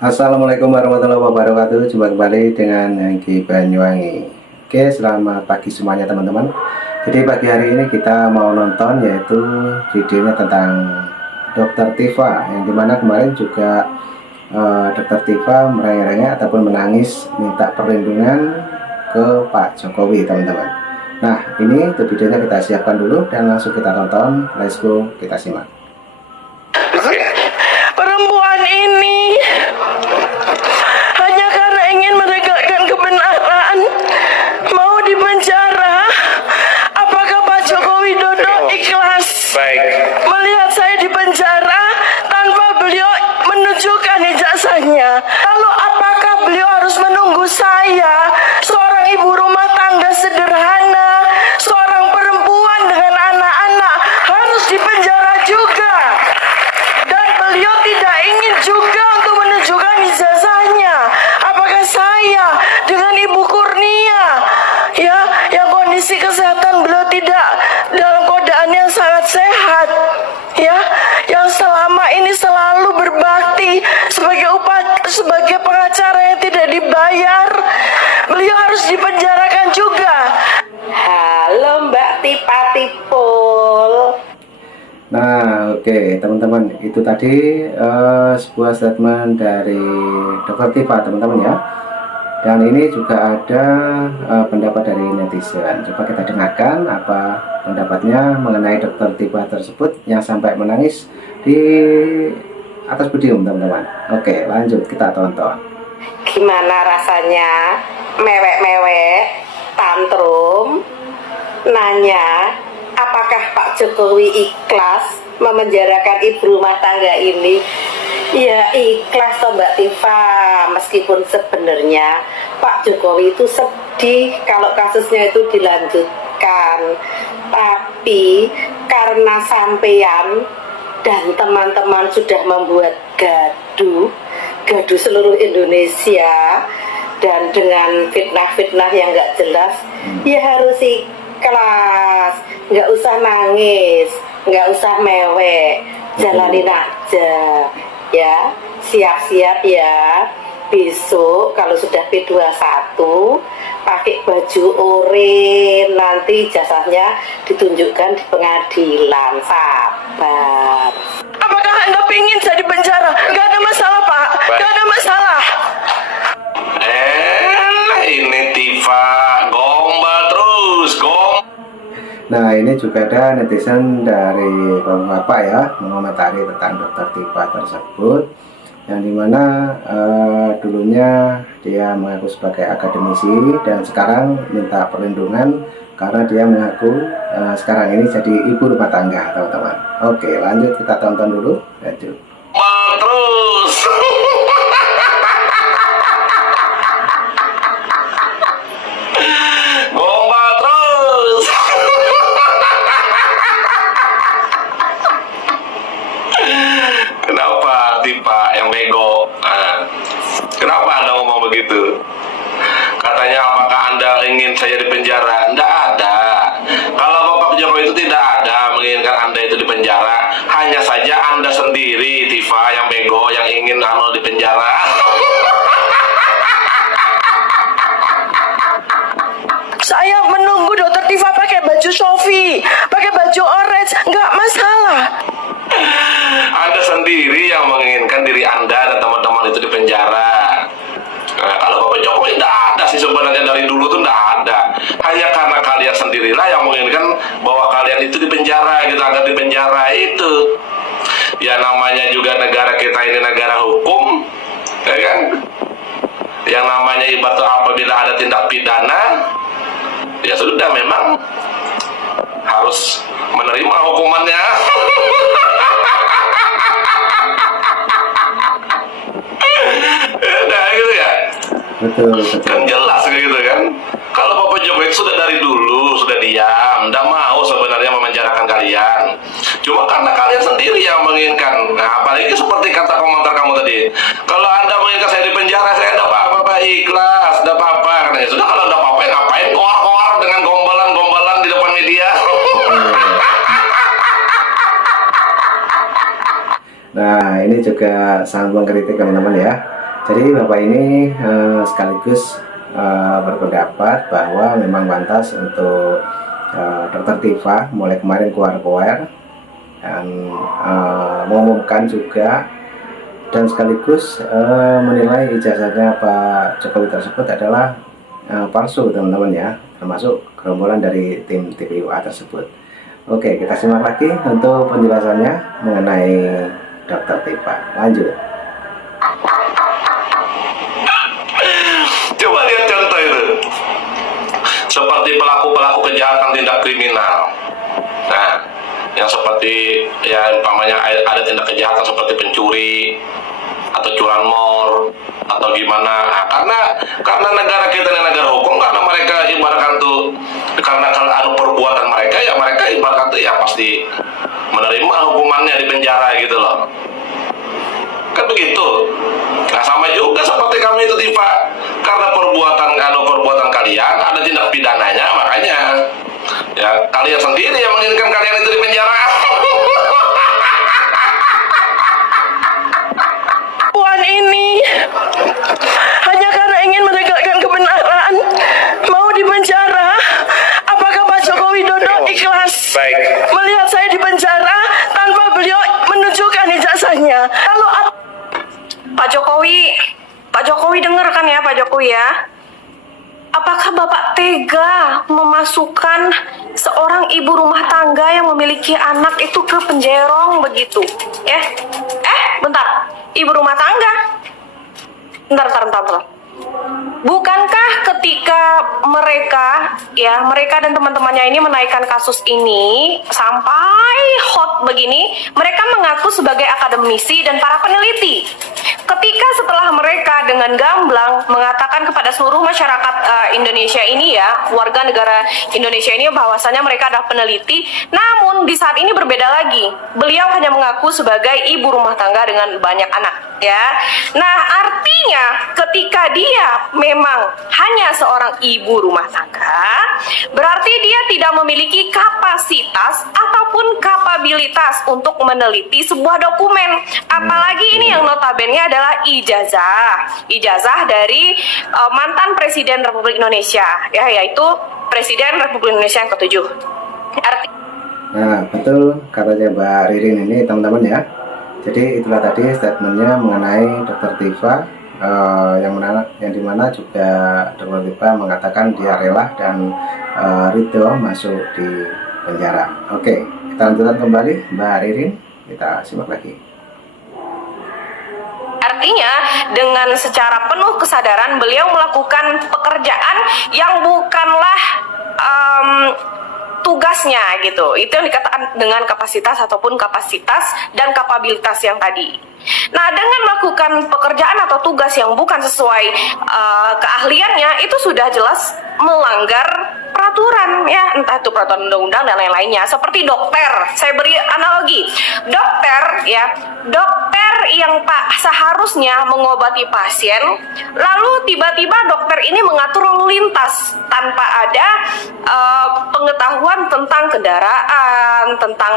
Assalamualaikum warahmatullahi wabarakatuh. Jumpa kembali dengan Hengki Banyuwangi. Oke, selamat pagi semuanya teman-teman. Jadi pagi hari ini kita mau nonton yaitu videonya tentang Dokter Tifa, yang dimana kemarin juga Dokter Tifa merengek-rengek ataupun menangis minta perlindungan ke Pak Jokowi teman-teman. Nah, ini tuh videonya kita siapkan dulu dan langsung kita tonton. Let's go, kita simak. Perempuan ini hanya karena ingin menegakkan kebenaran mau dipenjara. Apakah Pak Joko Widodo ikhlas melihat saya dipenjara tanpa beliau menunjukkan ijazahnya? Lalu apakah beliau harus menunggu saya, seorang ibu rumah tangga sederhana, seorang perempuan dengan anak-anak, harus dipenjara juga? Dan beliau tidak ingin juga untuk menunjukkan ijazahnya. Apakah saya dengan Ibu Kurnia, ya, yang kondisi kesehatan beliau tidak dalam keadaan yang sangat sehat, ya, yang selama ini selalu berbakti sebagai pengacara yang tidak dibayar, beliau harus dipenjarakan juga? Halo Mbak Tipa Tipul. Nah, oke teman-teman, itu tadi sebuah statement dari Dokter Tifa teman-teman ya. Dan ini juga ada pendapat dari netizen. Coba kita dengarkan apa pendapatnya mengenai Dokter Tifa tersebut yang sampai menangis di atas podium teman-teman. Oke, lanjut kita tonton. Gimana rasanya mewek-mewek tantrum nanya apakah Pak Jokowi ikhlas memenjarakan ibu rumah tangga ini? Ya ikhlas toh Mbak Tifa, meskipun sebenarnya Pak Jokowi itu sedih kalau kasusnya itu dilanjutkan, tapi karena sampean dan teman-teman sudah membuat gaduh seluruh Indonesia dan dengan fitnah-fitnah yang nggak jelas, ya harus ikhlas, nggak usah nangis, nggak usah mewek, jalanin aja ya, siap-siap ya. Besok kalau sudah P21 pakai baju oranye, nanti jasanya ditunjukkan di pengadilan. Sabar. Apakah Anda ingin saya di penjara? Gak ada masalah Pak, gak ada masalah. Ini Tifa gombal terus, Nah, ini juga ada netizen dari Bapak ya mengomentari tentang Dokter Tifa tersebut, yang dimana dulunya dia mengaku sebagai akademisi dan sekarang minta perlindungan karena dia mengaku sekarang ini jadi ibu rumah tangga teman-teman. Oke, lanjut kita tonton dulu. Lanjut. gombal terus. Gombal terus. Kenapa Tifa yang bego? Kenapa Anda ngomong begitu? Katanya apakah Anda ingin saya di penjara? Tidak ada. Kalau Bapak Jokowi itu tidak ada menginginkan Anda itu di penjara. Hanya saja Anda sendiri, Tifa yang bego, yang ingin Anda di penjara. Saya menunggu Dokter Tifa pakai baju Sofi, pakai baju orange, nggak masalah. Anda sendiri yang menginginkan diri Anda dan teman-teman itu di penjara. Nah, kalau Bapak Jokowi tidak ada sih sebenarnya, dari dulu tuh tidak ada. Hanya karena kalian sendirilah yang menginginkan bahwa kalian itu di penjara, gitu, agar di penjara itu. Ya namanya juga negara kita ini negara hukum, ya kan? Yang namanya ibarat apabila ada tindak pidana, ya sudah memang harus menerima hukumannya. Nah gitu ya. Betul. Kan jelas gitu kan. Kalau Bapak Jokowi sudah dari dulu sudah diam, tidak mau sebenarnya memenjarakan kalian. Cuma karena kalian sendiri yang menginginkan. Nah, apalagi seperti kata komentar kamu tadi. Kalau Anda menginginkan saya di penjara, saya tidak apa-apa, ikhlas, tidak apa-apa. Katanya sudah, kalau tidak apa-apa, ngapain keluar-keluar dengan gombalan-gombalan di depan media? Nah, ini juga sangat mengkritik teman-teman ya. Jadi Bapak ini sekaligus berpendapat bahwa memang pantas untuk Dr. Tifa mulai kemarin keluar dan mengumumkan juga dan sekaligus menilai ijazahnya Pak Jokowi tersebut adalah palsu teman-teman ya, termasuk gerombolan dari tim TPUA tersebut. Oke, kita simak lagi untuk penjelasannya mengenai Dr. Tifa. Lanjut. Coba lihat contoh itu. Seperti pelaku-pelaku kejahatan tindak kriminal. Nah, yang seperti ya umpamanya ada tindak kejahatan seperti pencuri atau curanmor atau gimana. Nah, karena negara kita ini negara hukum, karena mereka ibaratkan tuh karena kalau perbuatan mereka ya mereka ibaratkan tuh ya pasti menerima hukumannya di penjara gitu loh. Kan begitu. Nah, sama juga seperti kami itu Tifa, karena perbuatan kalian ada tindak pidananya, makanya ya kalian sendiri yang menginginkan kalian itu di penjara. Puan ini hanya karena ingin menegakkan kebenaran mau dipenjara. Apakah Pak Joko Widodo ikhlas melihat saya di penjara tanpa beliau menunjukkan ijazahnya? Kalau Pak Jokowi dengar kan ya Pak Jokowi ya? Apakah Bapak tega memasukkan seorang ibu rumah tangga yang memiliki anak itu ke penjerong begitu? Ya? Bentar. Ibu rumah tangga? Bentar. Bukankah ketika mereka dan teman-temannya ini menaikkan kasus ini sampai hot begini, mereka mengaku sebagai akademisi dan para peneliti. Ketika setelah mereka dengan gamblang mengatakan kepada seluruh masyarakat Indonesia ini ya, warga negara Indonesia ini bahwasanya mereka adalah peneliti, namun di saat ini berbeda lagi. Beliau hanya mengaku sebagai ibu rumah tangga dengan banyak anak, ya. Nah, artinya ketika dia memang hanya seorang ibu rumah tangga, berarti dia tidak memiliki kapasitas ataupun kapabilitas untuk meneliti sebuah dokumen. Apalagi ini yang notabene adalah ijazah dari mantan Presiden Republik Indonesia, ya, yaitu Presiden Republik Indonesia yang ke-7. Nah, betul katanya Mbak Ririn ini teman-teman ya. Jadi itulah tadi statementnya mengenai Dr. Tifa yang dimana juga Dr. Tifa mengatakan dia rela dan ridho masuk di penjara. Oke, kita lanjutkan kembali Mbak Ririn, kita simak lagi. Artinya dengan secara penuh kesadaran beliau melakukan pekerjaan yang bukanlah tugasnya gitu. Itu yang dikatakan dengan kapasitas ataupun kapasitas dan kapabilitas yang tadi. Nah, dengan melakukan pekerjaan atau tugas yang bukan sesuai keahliannya, itu sudah jelas melanggar peraturan ya, entah itu peraturan undang-undang dan lain-lainnya. Seperti dokter, saya beri analogi. Dokter yang seharusnya mengobati pasien, lalu tiba-tiba dokter ini mengatur lalu lintas tanpa ada pengetahuan tentang kendaraan, tentang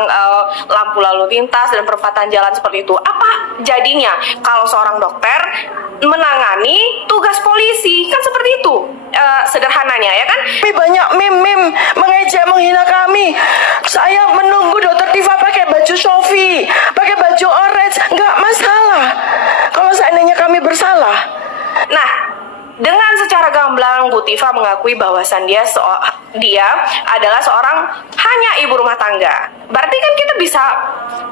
lampu lalu lintas dan perempatan jalan seperti itu. Apa jadinya kalau seorang dokter menangani tugas polisi? Kan seperti itu sederhananya ya kan? banyak meme mengejek menghina kami. Saya menunggu Dr. Tifa pakai baju Sofi, pakai baju orange, nggak masalah kalau seandainya kami bersalah. Nah, dengan secara gamblang Bu Tifa mengakui bahwasan dia adalah seorang hanya ibu rumah tangga. Berarti kan kita bisa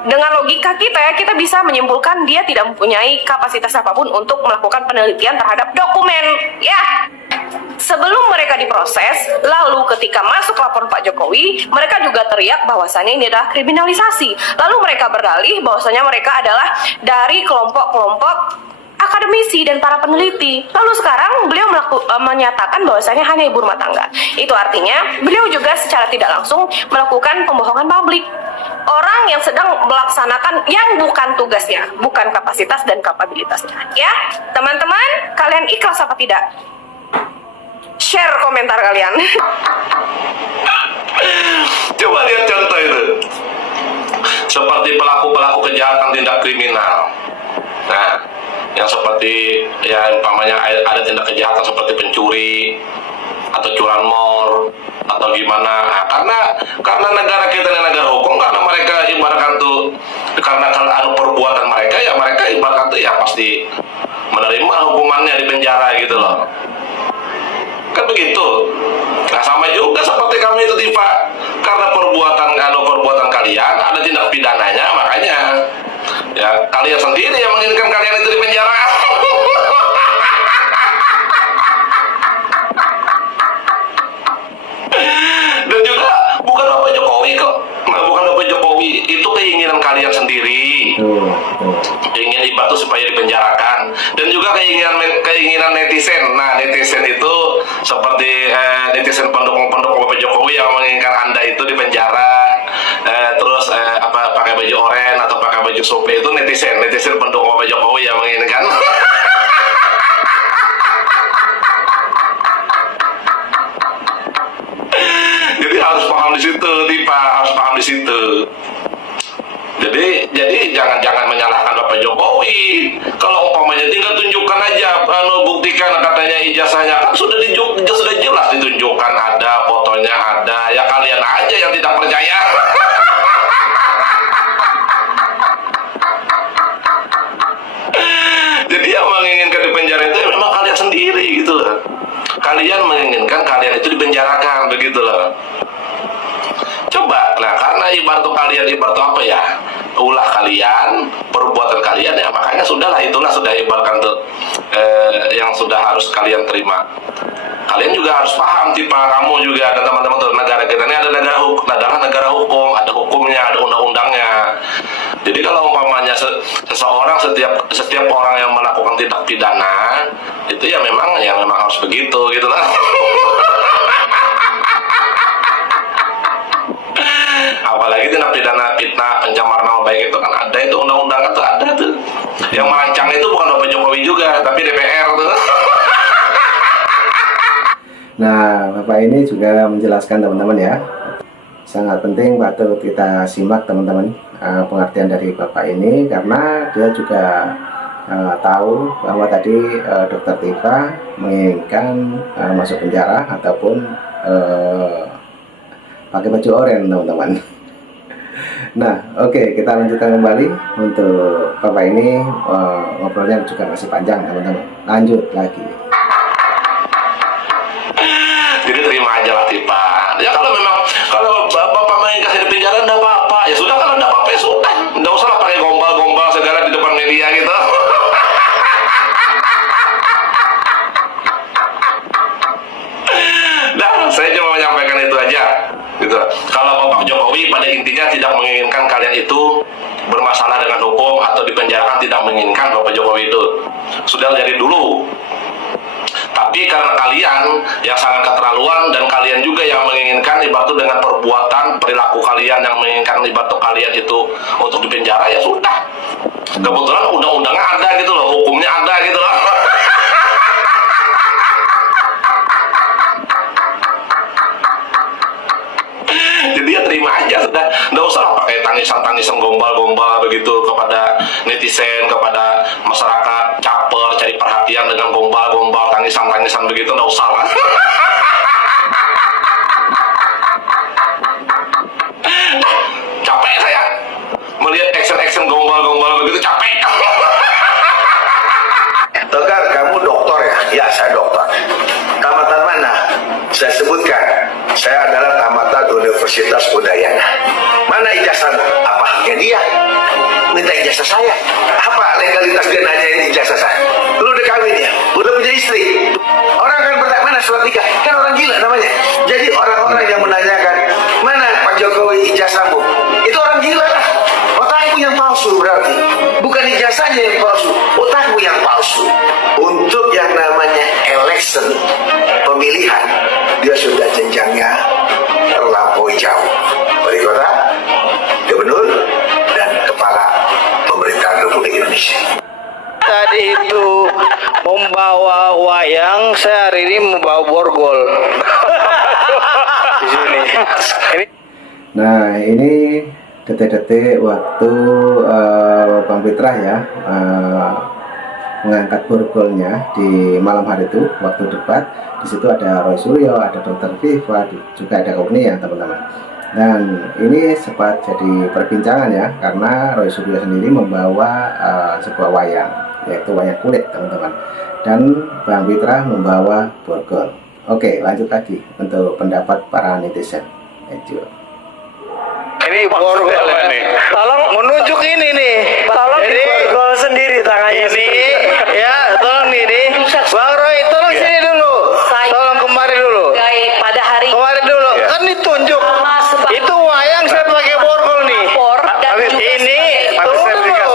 dengan logika kita bisa menyimpulkan dia tidak mempunyai kapasitas apapun untuk melakukan penelitian terhadap dokumen, ya. Sebelum mereka diproses, lalu ketika masuk laporan Pak Jokowi, mereka juga teriak bahwasannya ini adalah kriminalisasi. Lalu mereka berdalih bahwasannya mereka adalah dari kelompok-kelompok akademisi dan para peneliti. Lalu sekarang beliau menyatakan bahwasanya hanya ibu rumah tangga. Itu artinya beliau juga secara tidak langsung melakukan pembohongan publik. Orang yang sedang melaksanakan yang bukan tugasnya, bukan kapasitas dan kapabilitasnya. Ya, teman-teman, kalian ikhlas apa tidak? Share komentar kalian. Coba lihat contoh itu. Seperti pelaku-pelaku kejahatan tindak kriminal. Nah, yang seperti ya umpamanya ada tindak kejahatan seperti pencuri atau curanmor atau gimana. Nah, karena negara kita ini negara hukum, karena mereka ibaratkan tuh karena kalau perbuatan mereka ya mereka ibaratkan tuh ya pasti menerima hukumannya di penjara gitu loh. Kan begitu. Nah sama juga seperti kami itu Tifa, karena perbuatan kalian ada tindak pidananya, makanya ya kalian sendiri yang menginginkan kalian itu di penjara. Dan juga bukan Bapak Jokowi kok, bukan Bapak Jokowi, itu keinginan kalian sendiri. Ingin ibarat supaya dipenjarakan, dan juga keinginan netizen. Nah netizen itu seperti netizen pendukung Bapak Jokowi yang menginginkan Anda itu dipenjara, terus pakai baju oranye atau pakai baju sope, itu netizen pendukung Bapak Jokowi yang menginginkan. Jadi harus paham di situ, Tipa, harus paham di situ. Jadi jangan menyalahkan Bapak Jokowi. Kalau umpamanya tinggal tunjukkan aja, buktikan katanya ijazahnya, kan sudah jelas ditunjukkan, ada fotonya, ada. Ya kalian aja yang tidak percaya. Jadi yang menginginkan di penjara itu memang kalian sendiri gitu loh. Kalian menginginkan kalian itu dipenjarakan begitu loh. Coba, nah karena ibarat apa ya, ulah kalian, perbuatan kalian ya, makanya itulah sudah ibaratkan tuh yang sudah harus kalian terima. Kalian juga harus paham, Tipa, kamu juga dan teman-teman tuh, negara kita ini adalah negara hukum, ada hukumnya, ada undang-undangnya. Jadi kalau umpamanya seseorang, setiap orang yang melakukan tindak pidana itu ya memang harus begitu gitu lah. Apalagi tindak pidana fitnah, pencemaran nama baik itu kan ada, itu undang-undangnya tuh ada tuh. Yang merancang itu bukan Bapak Jokowi juga, tapi DPR tuh. Nah, Bapak ini juga menjelaskan teman-teman ya, sangat penting patut kita simak teman-teman pengertian dari Bapak ini, karena dia juga tahu bahwa tadi Dokter Tifa menginginkan masuk penjara ataupun pakai baju oranye teman-teman. Nah oke, kita lanjutkan kembali untuk Bapak ini, ngobrolnya juga masih panjang teman-teman, lanjut lagi. Jadi terima aja lah Tifa. Ya kalau Bapak main kasih di penjara enggak apa-apa, ya sudah, kalau enggak apa-apa ya sudah, enggak usah lah pakai gombal-gombal segala di depan media gitu. Nah, saya cuma menyampaikan itu aja gitu. Kalau Bapak Jokowi pada intinya tidak menginginkan kalian itu bermasalah dengan hukum atau dipenjarakan, tidak menginginkan Bapak Jokowi itu. Sudah dari dulu. Tapi karena kalian yang sangat keterlaluan, dan kalian juga yang menginginkan ibarat dengan perbuatan perilaku kalian yang menginginkan ibarat kalian itu untuk dipenjara, ya sudah. Kebetulan undang-undangnya ada gitu loh, hukumnya ada gitu loh. Jadi ya terima aja sudah, nggak usah lah pakai tangisan gombal-gombal begitu kepada netizen, kepada masyarakat, caper, cari perhatian dengan gombal-gombal, tangisan begitu, nggak usah lah. Capek saya melihat action gombal-gombal begitu, capek. Tegar, kamu dokter ya? Ya, saya dokter. Tamatan mana? Saya sebutkan. Saya adalah tamatan Universitas Udayana. Mana ijazahmu? Apa? Ya dia minta ijazah saya. Apa legalitas dia nanyain ijazah saya? Lu udah kawin ya? Udah punya istri? Orang kan bertanya, mana surat nikah? Kan orang gila namanya. Jadi orang-orang yang menanyakan, mana Pak Jokowi ijazahmu? Itu orang gila lah. Otakmu yang palsu berarti. Bukan ijazahnya yang palsu, otakmu yang palsu. Untuk yang namanya election, pemilihan, dia sudah jenjangnya terlampaui jauh. Wali kota, gubernur, dan kepala pemerintahan Republik Indonesia. Tadi itu membawa wayang, saya hari ini membawa borgol. Di sini. Nah ini detik-detik waktu Bang Fitrah ya mengangkat borgolnya di malam hari itu waktu debat. Di situ ada Roy Suryo, ada Dr. Viva, juga ada Kurnia teman-teman. Dan ini sempat jadi perbincangan ya, karena Roy Suryo sendiri membawa sebuah wayang, yaitu wayang kulit teman-teman, dan Bang Pitra membawa borgol. Oke, lanjut lagi untuk pendapat para netizen. Ini borgol nih. Tolong menunjuk ini nih. Tolong Jadi diborgol sendiri tangannya. ini ya, tolong nih. Bang Roy, tolong sini dulu. Tolong kemari dulu. Pada hari Kemari dulu. Kan ditunjuk. Itu wayang saya pakai borgol nih. dan Ini tunggu dulu.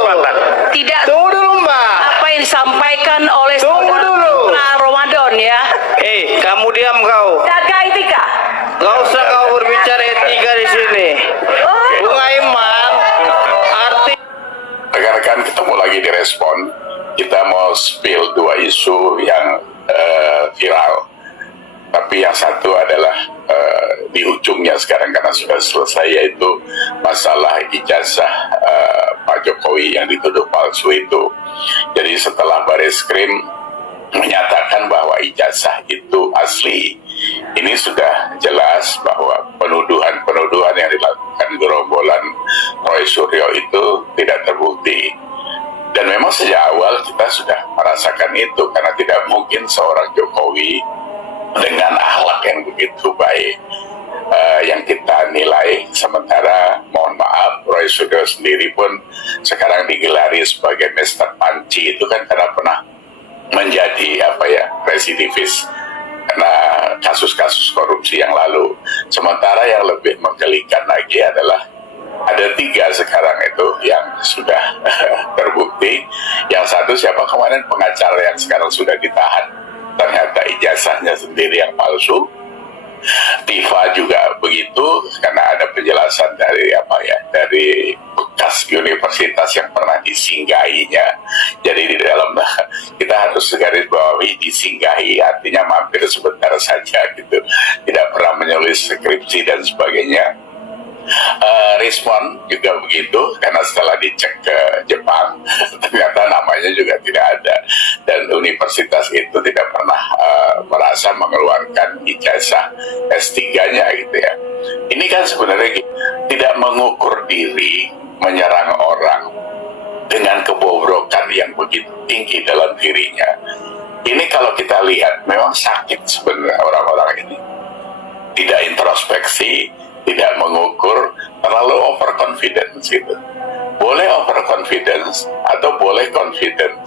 tidak Tunggu dulu, Mbak. apa yang disampaikan oleh Tunggu dulu. Ramadan ya. Kamu diam kau. Jaga etika. Gak usah kau berbicara etika di sini. Bung Aiman, arti rekan-rekan, ketemu lagi di Respon. Kita mau spill 2 isu yang viral. Tapi yang satu adalah di ujungnya sekarang karena sudah selesai, yaitu masalah ijazah Pak Jokowi yang dituduh palsu itu. Jadi setelah Bareskrim menyatakan bahwa ijazah itu asli, ini sudah jelas bahwa penuduhan yang dilakukan gerombolan Roy Suryo itu tidak terbukti. Dan memang sejak awal kita sudah merasakan itu, karena tidak mungkin seorang Jokowi dengan akhlak yang begitu baik yang kita nilai, sementara mohon maaf Roy Suryo sendiri pun sekarang digelari sebagai Mr. Panci, itu kan karena pernah menjadi residivis karena kasus-kasus korupsi yang lalu. Sementara yang lebih menggelikan lagi adalah ada 3 sekarang itu yang sudah terbukti. Yang satu siapa kemarin, pengacara yang sekarang sudah ditahan, ternyata ijazahnya sendiri yang palsu. Tifa juga begitu, karena ada penjelasan dari dari bekas universitas yang pernah disinggahinya. Jadi di dalam kita harus garis bawahi disinggahi, artinya mampir sebentar saja gitu, tidak pernah menulis skripsi dan sebagainya. Respon juga begitu, karena setelah dicek ke Jepang ternyata namanya juga tidak ada, dan universitas itu tidak pernah merasa mengeluarkan ijazah S3-nya gitu ya. Ini kan sebenarnya tidak mengukur diri, menyerang orang dengan kebobrokan yang begitu tinggi dalam dirinya. Ini kalau kita lihat memang sakit sebenarnya orang-orang ini, tidak introspeksi, tidak mengukur, terlalu overconfidence gitu. Boleh overconfidence atau boleh confident,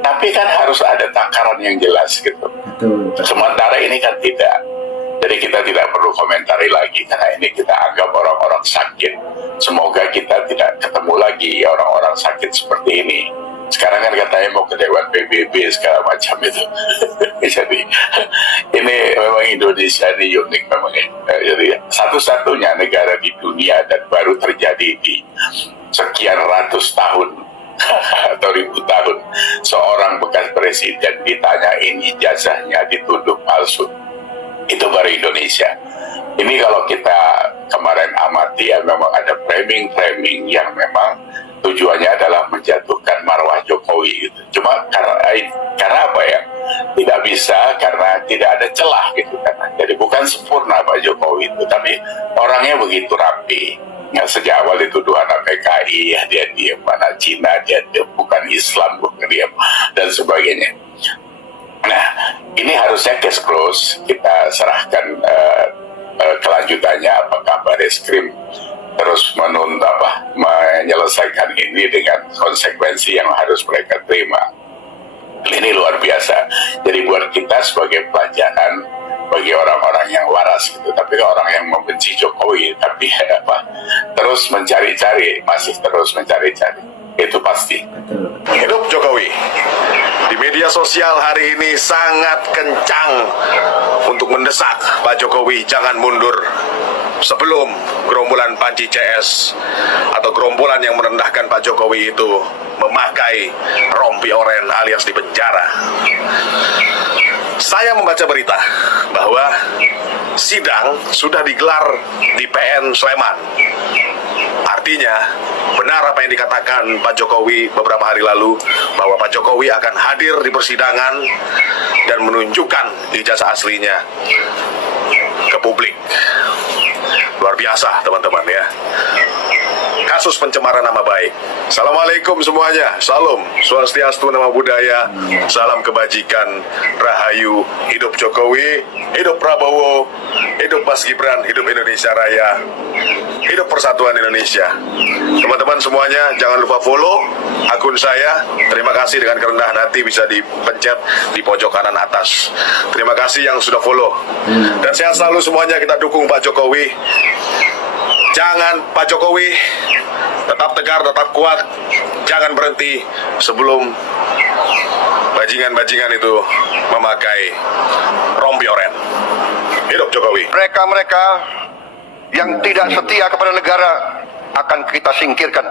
tapi kan harus ada takaran yang jelas gitu. Sementara ini kan tidak. Jadi kita tidak perlu komentari lagi, karena ini kita anggap orang-orang sakit. Semoga kita tidak ketemu lagi orang-orang sakit seperti ini. Sekarang kan katanya mau ke Dewan PBB segala macam itu. Jadi ini memang Indonesia ini unik memang ya. Jadi satu-satunya negara di dunia dan baru terjadi di sekian ratus tahun atau ribu tahun, seorang bekas presiden ditanyain ijazahnya dituduh palsu. Itu baru Indonesia. Ini kalau kita kemarin amati ya, memang ada framing yang memang tujuannya adalah menjatuhkan marwah Jokowi gitu. Cuma karena apa ya? Tidak bisa, karena tidak ada celah gitu kan. Jadi bukan sempurna Pak Jokowi itu, tapi orangnya begitu rapi. Yang sejak awal dituduh anak PKI, ya dia diam, mana Cina dia diam, bukan Islam bukan diam, dan sebagainya. Nah, ini harusnya case close, kita serahkan kelanjutannya apakah Bareskrim terus menyelesaikan ini dengan konsekuensi yang harus mereka terima. Ini luar biasa. Jadi buat kita sebagai pelajaran bagi orang-orang yang waras gitu. Tapi orang yang membenci Jokowi tapi terus mencari-cari, masih terus mencari-cari, itu pasti. Hidup Jokowi. Di media sosial hari ini sangat kencang untuk mendesak Pak Jokowi jangan mundur sebelum gerombolan Panci CS atau gerombolan yang merendahkan Pak Jokowi itu memakai rompi oren alias di penjara. Saya membaca berita bahwa sidang sudah digelar di PN Sleman. Artinya, benar apa yang dikatakan Pak Jokowi beberapa hari lalu, bahwa Pak Jokowi akan hadir di persidangan dan menunjukkan ijazah aslinya ke publik. Luar biasa, teman-teman ya. Kasus pencemaran nama baik. Assalamualaikum semuanya. Salam Swastiastu, Namo Buddhaya. Salam kebajikan, Rahayu. Hidup Jokowi, hidup Prabowo, hidup Mas Gibran, hidup Indonesia Raya, hidup Persatuan Indonesia. Teman-teman semuanya, jangan lupa follow akun saya. Terima kasih, dengan kerendahan hati bisa dipencet di pojok kanan atas. Terima kasih yang sudah follow. Dan sehat selalu semuanya, kita dukung Pak Jokowi. Jangan, Pak Jokowi tetap tegar, tetap kuat. Jangan berhenti sebelum bajingan-bajingan itu memakai rompi oren. Hidup Jokowi. Mereka-mereka yang tidak setia kepada negara akan kita singkirkan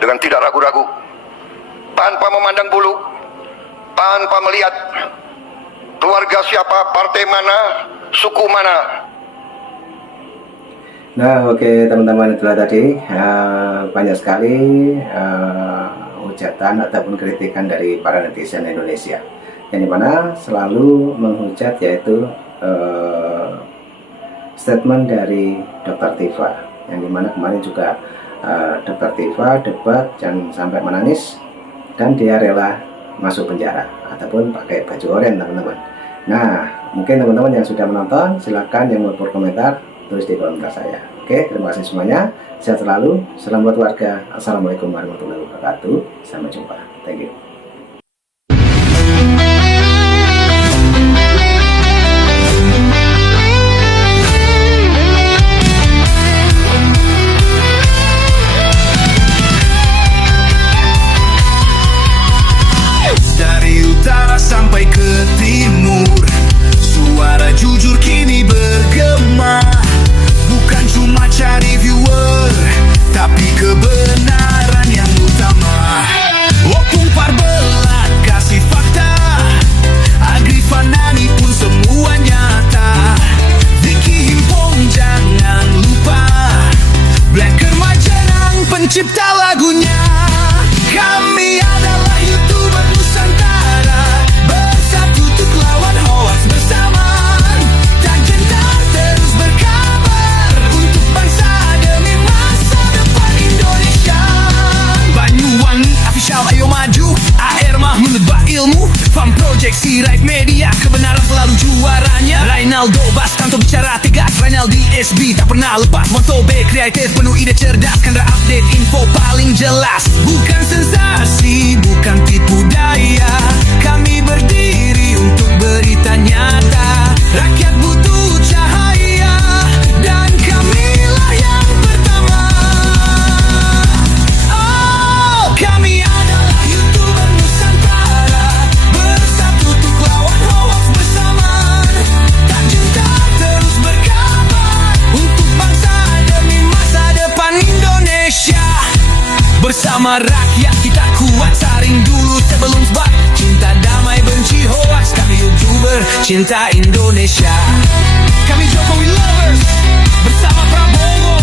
dengan tidak ragu-ragu, tanpa memandang bulu, tanpa melihat keluarga siapa, partai mana, suku mana. Nah, oke teman-teman, itulah tadi banyak sekali hujatan ataupun kritikan dari para netizen Indonesia, yang dimana selalu menghujat yaitu statement dari Dr. Tifa, yang dimana kemarin juga Dr. Tifa debat dan sampai menangis, dan dia rela masuk penjara ataupun pakai baju oranye, teman-teman. Nah, mungkin teman-teman yang sudah menonton, silakan yang mau berkomentar tulis di kolom komentar saya. Oke, terima kasih semuanya. Sehat selalu. Salam buat warga. Assalamualaikum warahmatullahi wabarakatuh. Sampai jumpa. Thank you. Dari utara sampai ke timur, suara jujur kini bergema. Bukan cuma cari viewer, tapi kebenaran yang utama. Opung Parbelat kasih fakta, Agrifanani pun semua nyata. Vicky Himpong jangan lupa, Blacker Majenang pencipta lagunya. Kami adalah YouTuber Nusantara, bersatu untuk lawan hoax bersama. Tak gentar terus berkabar untuk bangsa demi masa depan Indonesia. Banyuwangi official, ayo maju. AR mah menebak ilmu. Farm Project, Sirait Media, kebenaran selalu juaranya. Rainaldo Bastanto bicara tegas, Rainaldi SB tak pernah lepas. Moto B kreatif penuh ide cerdas, Kandra update info paling jelas. Bukan sensasi, bukan tipu daya, kami berdiri untuk berita nyata. Rakyat butuh cahaya, dan kamilah yang pertama. Oh, kami adalah YouTuber Nusantara, bersatu untuk lawan hoax bersama. Tak gentar terus berkabar untuk bangsa demi masa depan Indonesia. Bersama rakyat kita kuat, saring dulu sebelum sebat. Cinta damai benci hoax, kami YouTuber cinta Indonesia. Kami Jokowi lovers bersama Prabowo.